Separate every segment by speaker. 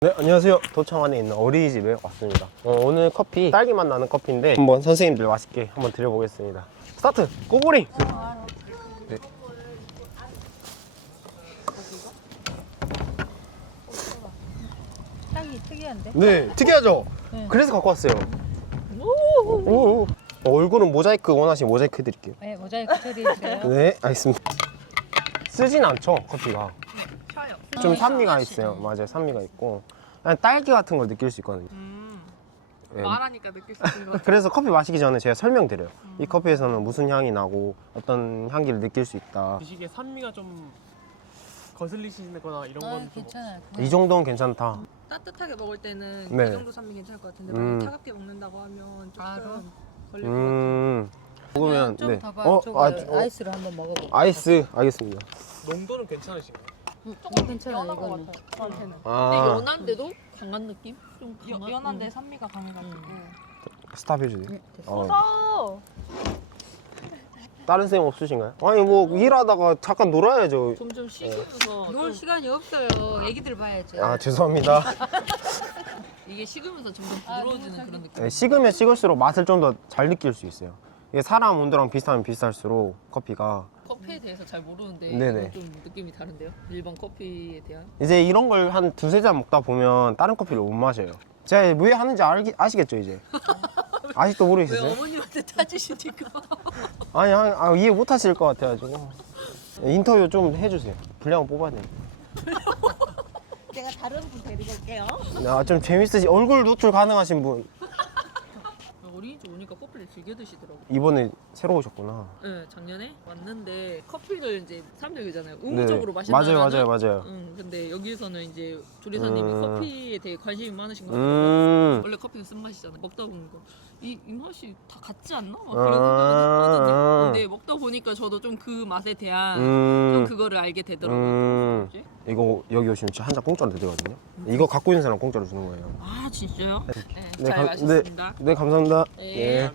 Speaker 1: 네, 안녕하세요. 도청 안에 있는 어린이집에 왔습니다. 오늘 커피 딸기 맛 나는 커피인데 한번 선생님들 맛있게 한번 드려보겠습니다. 스타트! 꼬부리! 네.
Speaker 2: 향이 특이한데?
Speaker 1: 네, 특이하죠?
Speaker 2: 네.
Speaker 1: 그래서 갖고 왔어요. 오. 얼굴은 모자이크 원하시면 모자이크 해드릴게요.
Speaker 2: 네, 모자이크 처리해주세요.
Speaker 1: 네, 알겠습니다. 쓰진 않죠, 커피가.
Speaker 3: 셔요.
Speaker 1: 좀 산미가 있어요. 맞아요, 산미가 있고. 그냥 딸기 같은 걸 느낄 수 있거든요. 네.
Speaker 3: 말하니까 느낄 수 있는 것 같아요.
Speaker 1: 그래서 커피 마시기 전에 제가 설명드려요. 이 커피에서는 무슨 향이 나고 어떤 향기를 느낄 수 있다.
Speaker 4: 드시기에 산미가 좀 거슬리시거나 이런 건 좀
Speaker 2: 괜찮아요.
Speaker 1: 이 정도는 괜찮다.
Speaker 3: 따뜻하게 먹을 때는
Speaker 1: 네.
Speaker 3: 이 정도 산미 괜찮을 것 같은데
Speaker 1: 음.
Speaker 3: 만약 차갑게 먹는다고 하면 조금
Speaker 2: 바로?
Speaker 3: 걸릴 것 같아요.
Speaker 1: 먹으면
Speaker 2: 좀
Speaker 1: 네.
Speaker 2: 봐봐. 저거
Speaker 1: 아,
Speaker 2: 아이스를 한번 먹어봐.
Speaker 1: 아이스 알겠습니다.
Speaker 4: 농도는 괜찮으신가요?
Speaker 2: 괜찮아
Speaker 3: 연한 것
Speaker 2: 이거는.
Speaker 3: 같아요. 저한테는.
Speaker 1: 아,
Speaker 2: 연한데도 강한 느낌? 좀
Speaker 3: 연한데 산미가 강해가지고.
Speaker 1: 스탑 해주세요.
Speaker 2: 네, 됐어.
Speaker 1: 어. 다른 쌤 없으신가요? 아니 뭐 일하다가 잠깐 놀아야죠.
Speaker 2: 점점 식으면서 놀 시간이 없어요. 애기들 봐야지.
Speaker 1: 아 죄송합니다.
Speaker 2: 이게 식으면서 점점 부드러워지는 그런 느낌.
Speaker 1: 네, 식으면 식을수록 맛을 좀 더 잘 느낄 수 있어요. 이게 사람 온도랑 비슷하면 비슷할수록 커피가
Speaker 2: 커피에 대해서 잘 모르는데
Speaker 1: 네네.
Speaker 2: 이건 좀 느낌이 다른데요? 일반 커피에 대한?
Speaker 1: 이제 이런 걸 한 두세 잔 먹다 보면 다른 커피를 못 마셔요. 제가 왜 하는지 아시겠죠 이제? 아직도
Speaker 2: 왜
Speaker 1: 모르겠어요?
Speaker 2: 어머님한테 따지시니까?
Speaker 1: 아니, 이해 못 하실 것 같아가지고 인터뷰 좀 해주세요. 분량 뽑아야 돼요.
Speaker 3: 제가 다른 분 데리고 올게요.
Speaker 1: 좀 재밌으시 얼굴 노출 가능하신 분
Speaker 2: 어린이집 오니까 커피를 즐겨 드시더라고요.
Speaker 1: 이번에 새로 오셨구나.
Speaker 2: 네, 작년에 왔는데 커피를 이제 사람들이 그러잖아요.
Speaker 1: 네.
Speaker 2: 의무적으로 마신다는.
Speaker 1: 맞아요.
Speaker 2: 근데 여기서는 이제 조리사님이 커피에 되게 관심이 많으신 것 같아요. 원래 커피는 쓴맛이잖아요. 먹다 보니까 이 맛이 다 같지 않나? 막 그런 생각을 했거든요. 근데 먹다 보니까 저도 좀 그 맛에 대한 좀 그거를 알게 되더라고요. 뭐지?
Speaker 1: 이거 여기 오시면 진짜 한 잔 공짜로 드리거든요. 이거 갖고 있는 사람 공짜로 주는 거예요.
Speaker 2: 아 진짜요? 네,
Speaker 1: 네,
Speaker 2: 잘 마셨습니다.
Speaker 1: 네, 감사합니다.
Speaker 2: 네.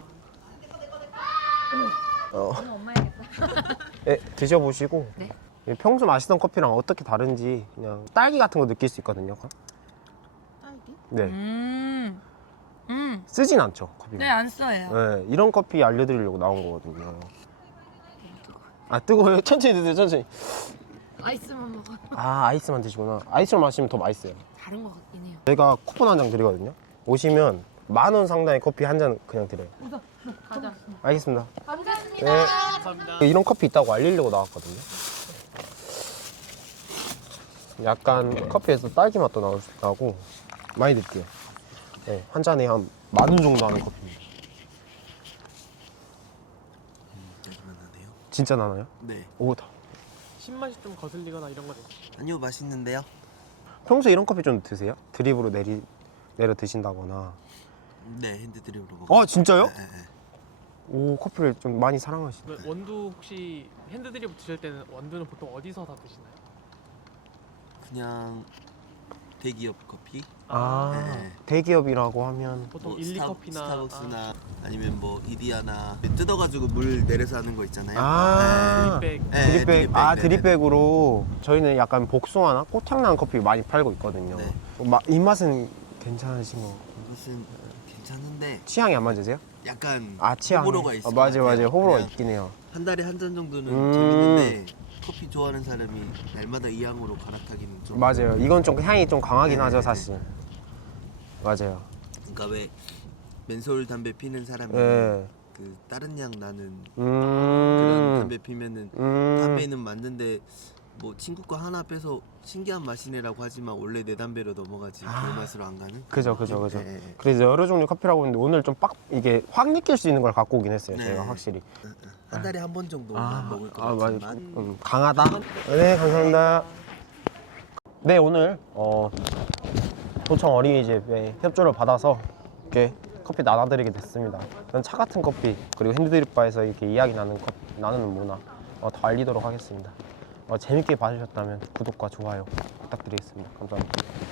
Speaker 2: 엄마야겠다.
Speaker 1: 네, 드셔보시고
Speaker 2: 네.
Speaker 1: 평소 마시던 커피랑 어떻게 다른지 그냥 딸기 같은 거 느낄 수 있거든요.
Speaker 3: 딸기?
Speaker 1: 네, 쓰진 않죠 커피가.
Speaker 2: 네, 안 써요.
Speaker 1: 네, 이런 커피 알려드리려고 나온 거거든요. 아 뜨거워요? 천천히 드세요, 천천히.
Speaker 2: 아이스만 먹어.
Speaker 1: 아 아이스만 드시구나. 아이스로 마시면 더 맛있어요.
Speaker 2: 다른 것 같긴 해요.
Speaker 1: 저희가 쿠폰 한 장 드리거든요. 오시면 10,000원 상당의 커피 한 잔 그냥 드려요.
Speaker 2: 가자.
Speaker 1: 알겠습니다.
Speaker 2: 감사합니다.
Speaker 1: 네.
Speaker 4: 감사합니다.
Speaker 1: 이런 커피 있다고 알리려고 나왔거든요. 약간 커피에서 딸기 맛도 나고 많이 드릴게요. 네, 한 잔에 한 10,000원 정도 하는 커피입니다.
Speaker 5: 딸기맛 나네요.
Speaker 1: 진짜 나나요?
Speaker 5: 네.
Speaker 1: 오, 다.
Speaker 4: 신맛이 좀 거슬리거나 이런 건
Speaker 5: 아니요, 맛있는데요.
Speaker 1: 평소에 이런 커피 좀 드세요? 드립으로 내려 드신다거나.
Speaker 5: 네, 핸드드립으로 먹어요.
Speaker 1: 아 진짜요?
Speaker 5: 네, 네.
Speaker 1: 오, 커피를 좀 많이 사랑하시네.
Speaker 4: 원두 혹시 핸드드립 드실 때는 원두는 보통 어디서 다 드시나요?
Speaker 5: 그냥 대기업 커피.
Speaker 1: 아,
Speaker 5: 네.
Speaker 1: 대기업이라고 하면
Speaker 4: 보통
Speaker 5: 뭐
Speaker 4: 일리커피나
Speaker 5: 스타벅스나 아니면 뭐 이디야나 뜯어가지고 물 내려서 하는 거 있잖아요.
Speaker 1: 아,
Speaker 4: 드립백.
Speaker 5: 네,
Speaker 1: 드립백.
Speaker 5: 드립백.
Speaker 1: 아,
Speaker 5: 네네.
Speaker 1: 드립백으로 저희는 약간 복숭아나 꽃향나는 커피 많이 팔고 있거든요.
Speaker 5: 네.
Speaker 1: 입맛은 괜찮으신 거?
Speaker 5: 이것은 괜찮은데
Speaker 1: 취향이 안 맞으세요?
Speaker 5: 약간
Speaker 1: 아, 취향.
Speaker 5: 호불호가 있어요.
Speaker 1: 맞아요. 호불호가
Speaker 5: 그냥
Speaker 1: 있긴 해요.
Speaker 5: 한 달에 한 잔 정도는
Speaker 1: 음.
Speaker 5: 재밌는데 커피 좋아하는 사람이 날마다 이 향으로 갈아타기는 좀.
Speaker 1: 맞아요. 이건 좀 향이 좀 강하긴
Speaker 5: 네,
Speaker 1: 하죠,
Speaker 5: 네,
Speaker 1: 사실. 맞아요.
Speaker 5: 그러니까 왜 맨솔 담배 피는 사람이
Speaker 1: 예.
Speaker 5: 그 다른 향 나는 그런 담배
Speaker 1: 음.
Speaker 5: 피면은
Speaker 1: 음.
Speaker 5: 담배는 맞는데 뭐 친구 거 하나 빼서 신기한 맛이네라고 하지만 원래 내 담배로 넘어가지 그 맛으로 안 가는.
Speaker 1: 그죠.
Speaker 5: 네.
Speaker 1: 그래서 여러 종류 커피라고 했는데 오늘 좀 이게 확 느낄 수 있는 걸 갖고 오긴 했어요.
Speaker 5: 네.
Speaker 1: 저희가 확실히.
Speaker 5: 한 달에 한 번 정도만 먹을 것
Speaker 1: 맞아.
Speaker 5: 같지만
Speaker 1: 강하다. 네, 감사합니다. 네, 오늘 도청 어린이집에 협조를 받아서 이렇게 커피 나눠드리게 됐습니다. 저는 차 같은 커피 그리고 핸드드립바에서 이렇게 이야기 나누는 문화 더 알리도록 하겠습니다. 재밌게 봐주셨다면 구독과 좋아요 부탁드리겠습니다. 감사합니다.